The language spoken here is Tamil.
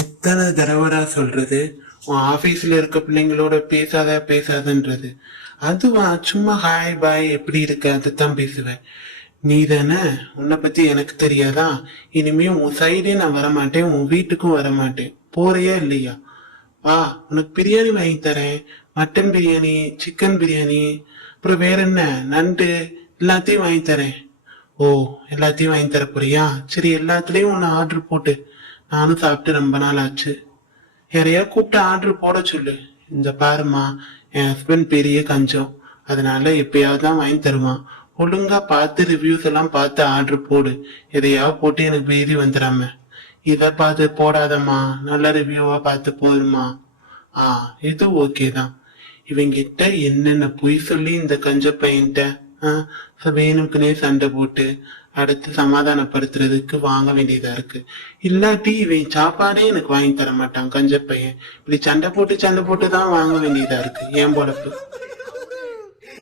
எத்தனை தடவைடா சொல்றது? உன் ஆபீஸ்ல இருக்க பிள்ளைங்களோட பேசாதன்றது. அதுவா சும்மா ஹாய் பாய் எப்படி இருக்க அதுதான் பேசுவேன். நீ தானே? உன்னை பத்தி எனக்கு தெரியாதா? இனிமே உன் சைடே நான் வரமாட்டேன், உன் வீட்டுக்கும் வரமாட்டேன். போறியா இல்லையா? வா, உனக்கு பிரியாணி வாங்கி தரேன். மட்டன் பிரியாணி, சிக்கன் பிரியாணி, அப்புறம் வேற என்ன, நண்டு, எல்லாத்தையும் வாங்கி தரேன். ஓ, எல்லாத்தையும் வாங்கி தர போறியா? சரி, எல்லாத்துலயும் ஒன்னு ஆர்டர் போட்டு. நானும் சாப்பிட்டு ரொம்ப நாள் ஆச்சு. யாரையா கூப்பிட்டு ஆர்டர் போட சொல்லு. இந்த பாருமா, என் ஹஸ்பண்ட் பெரிய கஞ்சம், அதனால எப்பயாவது தான் வாங்கி தருவான். ஒழுங்கா பார்த்து ரிவ்யூஸ் எல்லாம் பார்த்து ஆர்டர் போடு. எதையாவது போட்டு எனக்கு பேதி வந்துடாம. இத பார்த்து போடாதம்மா, நல்ல ரிவ்யூவா பார்த்து போதுமா. ஆ, இது ஓகே தான். இவங்கிட்ட என்னென்ன பொய் சொல்லி இந்த கஞ்ச பையன்ட்ட வேணுக்குனே சண்டை போட்டு அடுத்து சமாதானப்படுத்துறதுக்கு வாங்க வேண்டியதா இருக்கு. இல்லாட்டி இவன் சாப்பாடே எனக்கு வாங்கி தர மாட்டான் கஞ்ச பையன். இப்படி சண்டை போட்டு தான் வாங்க வேண்டியதா இருக்கு. ஏன் பொழப்பு.